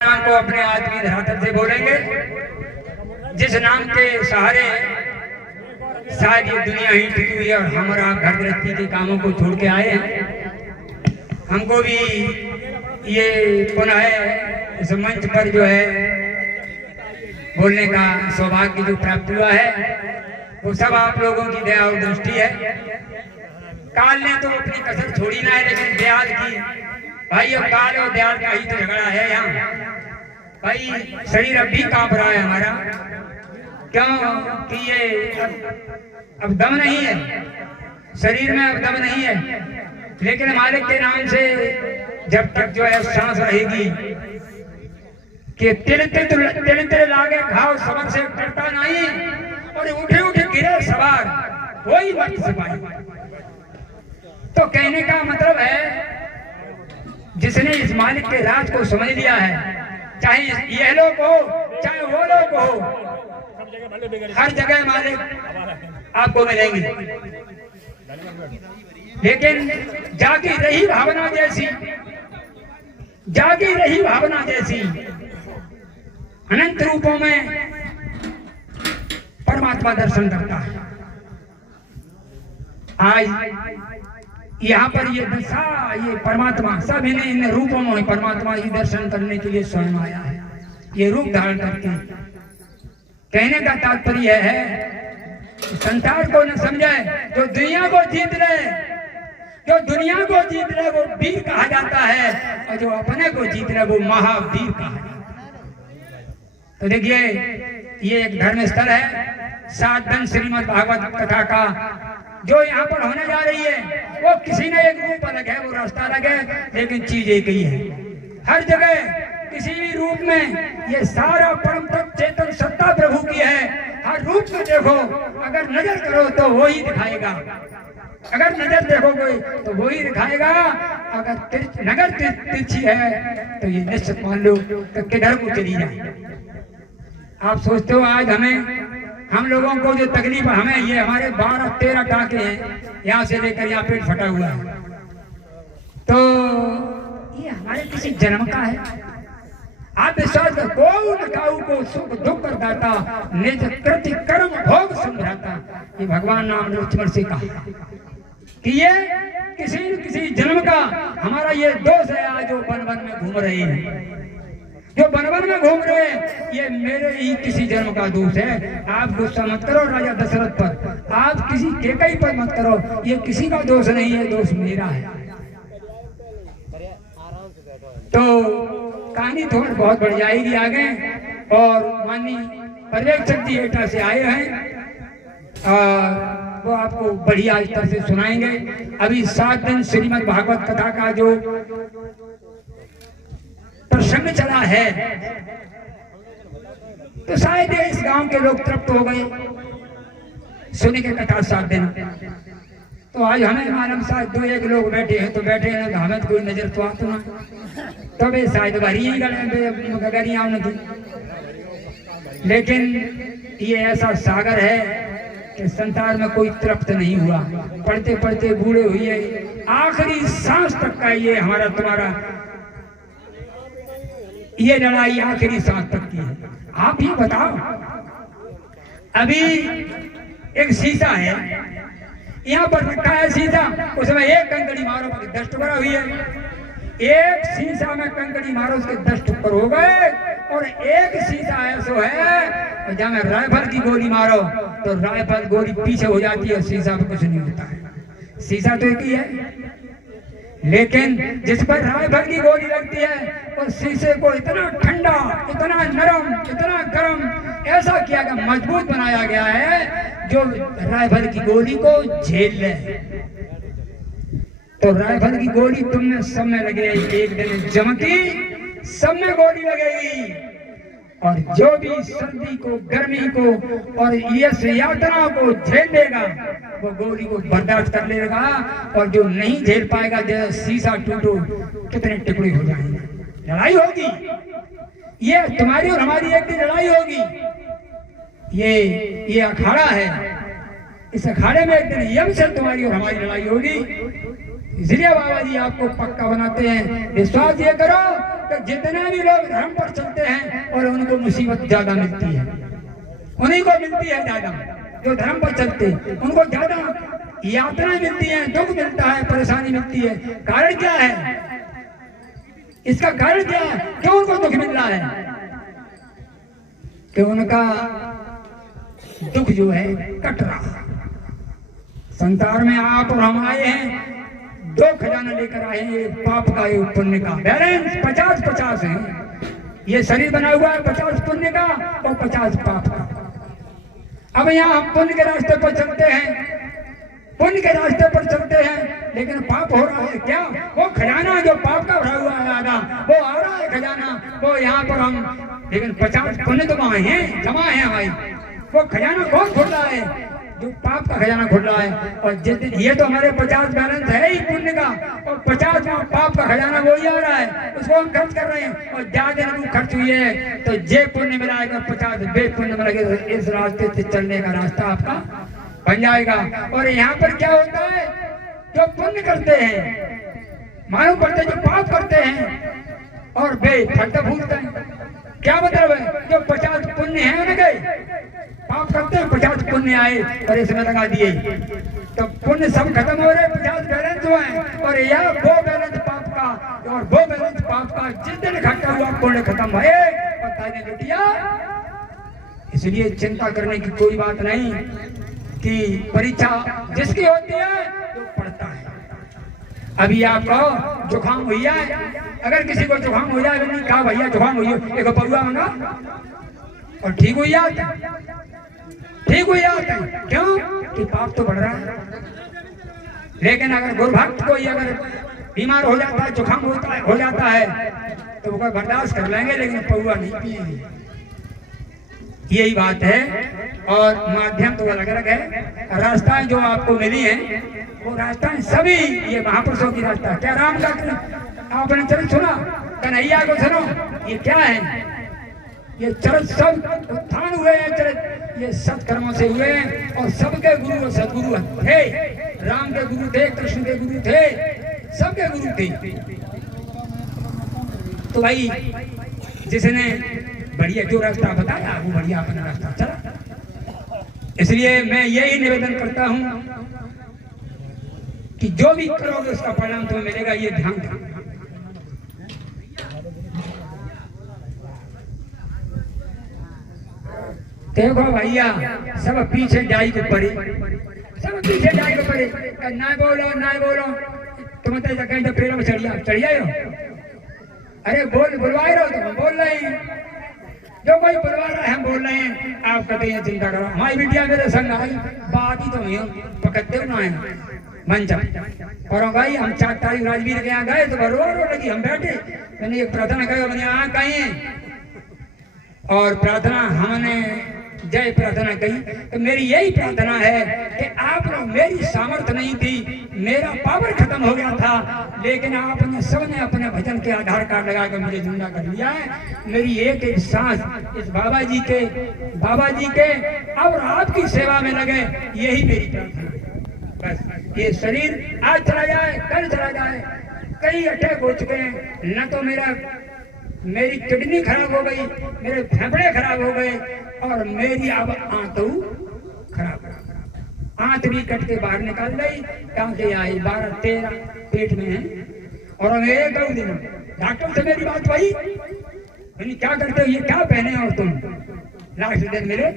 नाम को अपने आदमी धरातल से बोलेंगे, जिस नाम के सहारे शायद ये दुनिया ही टिकी हुई है और हमारा घर गृहस्थी के कामों को छोड़ के आए हैं। हमको भी ये पुनः इस मंच पर जो है बोलने का सौभाग्य जो प्राप्त हुआ है वो सब आप लोगों की दया और दृष्टि है। काल ने तो अपनी कसर छोड़ी ना है, लेकिन दयाल की भाई अब काल और दयाल का ही तो झगड़ा है यहाँ। भाई शरीर अब भी कांप रहा है हमारा, क्यों कि ये अब दम नहीं है, शरीर में अब दम नहीं है, लेकिन मालिक के नाम से जब तक जो है सांस रहेगी कि तिल तिल लागे घाव समझ से डरता नहीं और उठे उठे गिरे सवार कोई मत सिपाही। तो कहने का मतलब है जिसने इस मालिक के राज को समझ लिया है, चाहे ये लोग हो चाहे वो लोग हो, हर जगह मालिक आपको मिलेंगे। लेकिन जागी रही भावना जैसी, जागी रही भावना जैसी अनंत रूपों में परमात्मा दर्शन करता है। आज यहाँ पर ये दशा, ये परमात्मा सब इन रूपों में परमात्मा ही दर्शन करने के लिए स्वयं आया है, ये रूप धारण करके। कहने का तात्पर्य है संसार को न समझे, जो दुनिया को जीत ले, जो दुनिया को जीत ले वो वीर कहा जाता है, और जो अपने को जीत ले वो महावीर कहा जाता है। तो देखिए ये एक धर्म स्थल है, 7 दिन श्रीमद् भागवत कथा का जो यहाँ पर होने जा रही है वो किसी ने एक रूप अलग है, वो रास्ता अलग है, लेकिन चीज एक ही है। हर जगह किसी भी रूप में ये सारा परम तत्व चेतन सत्ता प्रभु की है। हर रूप में देखो, अगर नजर करो तो वो ही दिखाएगा, अगर नजर देखोगे तो वो ही दिखाएगा। अगर नगर तिरछी है तो ये निश्चित मान लो कि किधर को चली जाए। आप सोचते हो आज हम लोगों को जो तकलीफ हमें, ये हमारे 12-13 टाके हैं यहाँ से लेकर यहाँ पेट फटा हुआ है, तो ये हमारे किसी जन्म का है। आप विश्वास कर, को सुख दुख कर दाता, निज कृति कर्म भोग संभ्राता, ये भगवान नाम लक्ष्मण से कहा कि ये किसी न किसी जन्म का हमारा ये दोष है। आज जो वन वन में घूम रहे हैं, जो बनवन में घूम रहे हैं, ये मेरे ही किसी जन्म का दोष है। आप गुस्सा मत करो राजा दशरथ पर, आप किसी केकई पर मत करो, ये किसी का दोष नहीं है, दोष मेरा है। तो कहानी थोड़ी बहुत बढ़ जाएगी आगे, और माननीय पर्यवेक्षक जी एटा से आए हैं और वो आपको बढ़िया स्तर से सुनाएंगे। अभी 7 दिन श्रीमद् भागवत कथा का जो प्रसंग चला है, तो शायद इस गांव के लोग तृप्त हो गए सुनी के कथा 7 दिन। तो आज हमें मालूम शायद 2-1 लोग बैठे हैं, तो बैठे हैं, हमें कोई नजर तो आता ना, तो वे शायद भरी ही गलियां न थी। लेकिन ये ऐसा सागर है कि संसार में कोई तृप्त नहीं हुआ। पढ़ते पढ़ते बूढ़े हुए आखिरी सांस तक का ये हमारा तुम्हारा ये लड़ाई आखिरी सांस तक की है। आप ही बताओ, अभी एक शीशा है यहाँ पर रखा है शीशा, उसमें एक कंकड़ी मारो तो 10 टुकड़ा हुई है। एक शीशा में कंकड़ी मारो उसके 10 टुकड़े हो गए, और एक शीशा ऐसा है जहाँ में राइफल की गोली मारो तो राइफल गोली पीछे हो जाती है, शीशा पे कुछ नहीं होता है। शीशा तो एक ही है, लेकिन जिस पर राइफल की गोली लगती है और शीशे को इतना ठंडा, इतना नरम, इतना गर्म ऐसा किया गया, मजबूत बनाया गया है जो राइफल की गोली को झेल ले। तो राइफल की गोली तुम में सब में लगेगी, एक दिन जमती सब में गोली लगेगी, और जो भी सर्दी को, गर्मी को और यश यातना को झेल लेगा वो गोली को बर्दाश्त कर लेगा, और जो नहीं झेल पाएगा, जैसे शीशा टूटो कितने टुकड़े हो जाएंगे। लड़ाई होगी, ये तुम्हारी और हमारी एक दिन लड़ाई होगी। ये अखाड़ा है, इस अखाड़े में एक दिन यम से तुम्हारी और हमारी लड़ाई होगी। इसलिए बाबा जी आपको पक्का बनाते हैं, विश्वास ये करो कि जितने भी लोग धर्म पर चलते हैं और उनको मुसीबत ज्यादा मिलती है, उन्हीं को मिलती है ज्यादा। जो धर्म पर चलते उनको ज्यादा यातना मिलती है, दुख मिलता है, परेशानी मिलती है। कारण क्या है इसका? कारण क्या है? क्यों उनको दुख मिल रहा है? कि उनका दुख जो है कट रहा। संसार में आप और हम आए हैं, दो खजाना लेकर आए हैं, एक पाप का एक पुण्य का। बैलेंस 50-50 है। ये शरीर बना हुआ है 50 पुण्य का और 50 पाप का। अब यहाँ हम पुण्य के रास्ते पर चलते हैं, पुण्य के रास्ते पर चलते हैं, लेकिन पाप हो रहा है। क्या? वो खजाना जो पाप का भरा हुआ है आधा, वो आ रहा है खजाना, वो यहाँ पर हम, लेकिन 50 पुण्य तो वहाँ हैं, जमा है भाई। वो खजाना कौन खोल रहा है? जो पाप का खजाना खुल रहा है। और जिस दिन ये तो हमारे 50 बैलेंस है ही पुण्य का, और 50 पाप का खजाना वही आ रहा है, उसको हम खर्च कर रहे हैं। और ज्यादा दिन खर्च हुई है तो जे पुण्य मिलाएगा 50 बे पुण्य मिलाएगा, तो इस रास्ते से चलने का रास्ता आपका बन जाएगा। और यहाँ पर क्या होता है? जो पुण्य करते हैं मालूम पड़ते, जो पाप करते हैं और बे फलता भूलता है। क्या मतलब है? जो 50 पुण्य है उन्हें गए, पाप करते हैं 50 पुण्य आए और इसमें लगा दिए, तो पुण्य सब खत्म हो रहे, 50 बैलेंस हुए हैं। और यह वो बैलेंस पाप का और वो बैलेंस पाप का, जिस दिन इकट्ठा हुआ पुण्य खत्म भये और ताने लुटिया। इसलिए चिंता करने की कोई बात नहीं कि परीक्षा जिसकी होती है तो पढ़ता है। अभी आपको जुकाम हुआ है, अगर किसी को जुकाम हो जाए, नहीं कहा भैया जुकाम हुई, एक पौआ मंगा और ठीक हुई जाता है, ठीक हुई जाता है। क्यों? कि पाप तो बढ़ रहा है। लेकिन अगर गुरुभक्त कोई अगर बीमार हो जाता है, जुकाम हो जाता है, तो वो बर्दाश्त कर लेंगे, लेकिन पौआ नहीं पिएंगे। यही बात है। और माध्यम तो अलग अलग है, रास्ताएं जो आपको मिली हैं वो रास्ताएं सभी ये महापुरुषों की रास्ता। क्या राम का आपने चरित्र सुना? कन्हैया को सुनो। ये क्या है? ये चरित्र सब उत्थान हुए हैं, चरित्र ये सत्कर्मों से हुए हैं। और सबके गुरु और सदगुरु थे। राम के गुरु थे, कृष्ण के गुरु थे, सबके गुरु थे। तो भाई जिसने बढ़िया जो रास्ता बताया वो बढ़िया अपना रास्ता चला। इसलिए मैं यही निवेदन करता हूं कि जो भी करोगे उसका परिणाम तुम्हें मिलेगा, ये ध्यान दो। देखो भैया, सब पीछे जाई को पड़े, सब पीछे जाई को पड़े। ना बोलो ना बोलो, तुम तो कहीं तो पेड़ों में चढ़िया हो। अरे बुलवाए रहो, तुम बोल रहे हैं। जो कोई बुलवा रहा है हम बोल रहे हैं। आप कहते हैं चिंता करो, हमारी बिटिया मेरे संग आई, बात ही तो नहीं पकड़ते ना है मंच। और भाई हम 4 तारीख राजवीर के यहाँ गए तो रो लगी, हम बैठे, मैंने एक प्रार्थना कही, मैंने यहाँ कहीं और प्रार्थना हमने जय प्रार्थना कही। तो मेरी यही प्रार्थना है कि आप लोग, मेरी सामर्थ्य नहीं थी, मेरा पावर खत्म हो गया था, लेकिन आपने सबने अपने भजन के आधार कार्ड लगाकर मुझे जिंदा कर लिया है। मेरी एक एक सांस इस बाबा जी के और आपकी सेवा में लगे, यही मेरी प्रार्थना। बस ये शरीर आज चला जाए, कल चला जाए, कई अटैक हो चुके हैं, न तो मेरी किडनी खराब हो गई, मेरे फेफड़े खराब हो गए, और मेरी अब आंतों खराब, आंत भी कट के बाहर निकाल गई, टांके आई 12-13 पेट में है। और हम 1-2 दिन डॉक्टर से मेरी बात हुई, क्या करते हो, ये क्या पहने हो तुम? लास्ट दिन मिले,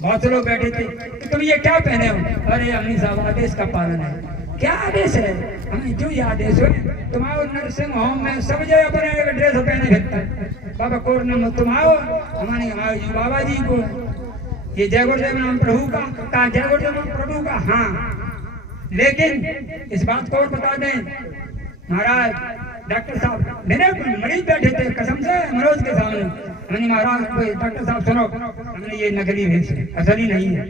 बहुत से लोग बैठे थे, तो तुम ये क्या पहने हो? अरे अम्मी साहब आदेश का पालन है। क्या आदेश है? हमें जो ये आदेश है, तुम आओ नर्सिंग होम में सब जगह अपने ड्रेस पहने फिरता। बाबा कोर्नम तुम आओ, हमारे बाबा जी को ये जय गुरुदेव नाम प्रभु का, जय गुरुदेव नाम प्रभु का। हाँ, लेकिन इस बात को और बता दें महाराज, डॉक्टर साहब मेरे मरीज बैठे थे कसम से मनोज के सामने, मैंने महाराज डॉक्टर साहब सुनो, हमने ये नकली भेज है, असली नहीं है।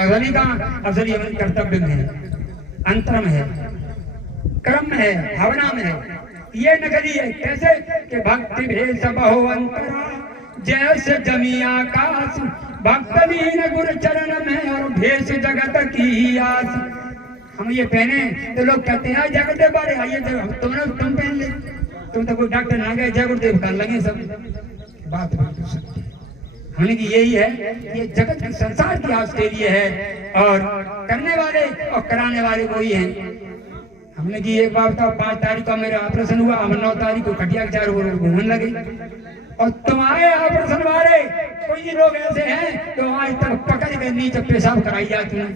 असली का असली हमारे कर्तव्य में है, अंतर में है, कर्म में है, भावना में है। ये नकली है। कैसे? कि भक्ति भेष बहु अंतरा, जैसे जमी आकाश, भक्त लीन गुरु चरण में और भेष जगत की आस। हम ये पहने तो लोग कहते हैं जगत बारे आइए, तुम पहन ले, तुम तो कोई डॉक्टर ना गए, जय गुरुदेव कर लगे सब। बात बिल्कुल सत्य है। हमने की यही है, ये जगत की संसार की आज के लिए है और करने वाले और कराने वाले वही हैं। हमने की एक बार तो 5 तारीख को मेरा ऑपरेशन हुआ, हम 9 तारीख को खटिया के 4 घूमने लगे और तुम्हारे ऑपरेशन वाले कोई लोग ऐसे हैं तो आज तक पकड़ के नीचे पेशाब कराई जाती है,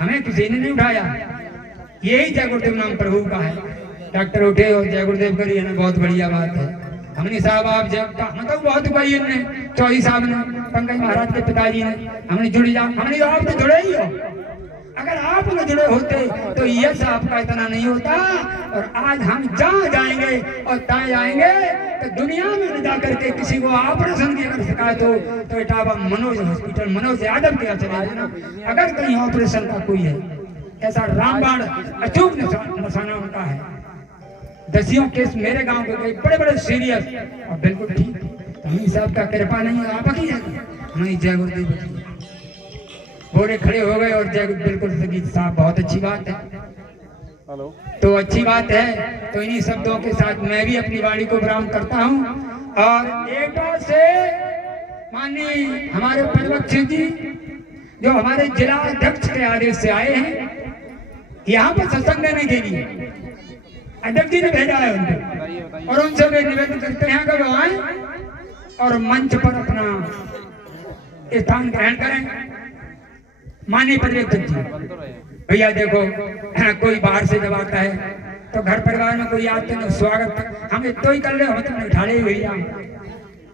हमें किसी ने नहीं उठाया। यही जय गुरुदेव नाम प्रभु का है। डॉक्टर उठे और जय गुरुदेव करिए ना, बहुत बढ़िया बात है। हमने साहब आप जब का मतलब बहुत भाई इनने चौधरी साहब ने, पंकज महाराज के पिताजी ने, हमने जुड़ जा, हमने आप तो जुड़े ही हो। अगर आप लोग जुड़े होते तो ये साहब का इतना नहीं होता। और आज हम जहाँ जाएंगे और तहाँ जाएंगे तो दुनिया में न जाकर के किसी को ऑपरेशन की अगर शिकायत हो तो इटावा मनोज हॉस्पिटल, मनोज यादव के यहाँ चले जाना। अगर कहीं ऑपरेशन का कोई है, ऐसा रामबाण अचूक निशाना उनका है। 10 केस मेरे गांव के गए बड़े बड़े सीरियस और बिल्कुल ठीक। हमें साहब का कृपा नहीं है, आप ही हमें जय गुरुदेव बोले खड़े हो गए और जय बिल्कुल संगीत साहब बहुत अच्छी बात है। हेलो तो अच्छी बात है। तो इन्हीं शब्दों के साथ मैं भी अपनी वाणी को विराम करता हूँ और एक बार से माननीय हमारे पर्वत जी जो हमारे जिला अध्यक्ष के आदेश से आए हैं यहाँ पर सत्संग देने के लिए, अध्यक्ष जी ने भेजा है उनको और उनसे वे निवेदन करते हैं कि वो आए और मंच पर अपना स्थान ग्रहण करें। माननीय पर्यवेक्षक जी, भैया देखो कोई बाहर से जब आता है तो घर परिवार में कोई आते हैं स्वागत हम तो ही कर ले, हम तुमने ठाड़े भैया,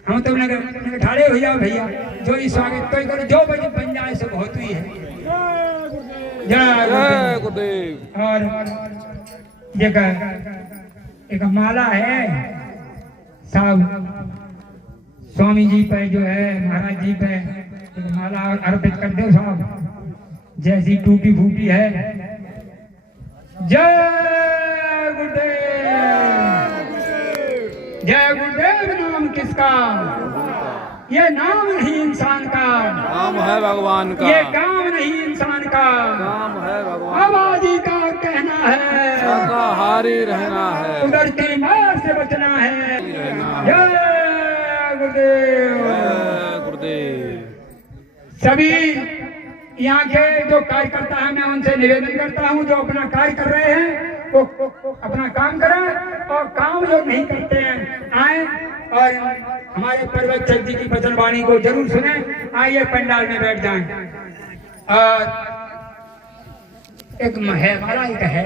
हम तुमने ठाड़े भैया भैया जो ही स्वागत तो ही करो, जो बजे बन जाए सो बहुत ही है। जय गुरुदेव। और एक माला है साहब स्वामी जी पे जो है महाराज जी पे एक माला अर्पित कर दो साहब, जैसी टूटी फूटी है। जय गुरुदेव। जय गुरुदेव नाम किसका? ये नाम नहीं इंसान का, नाम है भगवान का। ये काम नहीं इंसान का, नाम है भगवान। आबादी का कहना है शाकाहारी रहना है, उधरती मार से बचना है। जय गुरुदेव। जय गुरुदेव। सभी यहाँ के जो कार्यकर्ता हैं मैं उनसे निवेदन करता हूँ जो अपना कार्य कर रहे हैं वो अपना काम करें और काम जो नहीं करते हैं आए और हमारे पर्वत जी की वचन वाणी को जरूर सुने। आइए पंडाल में बैठ जाएं। और एक है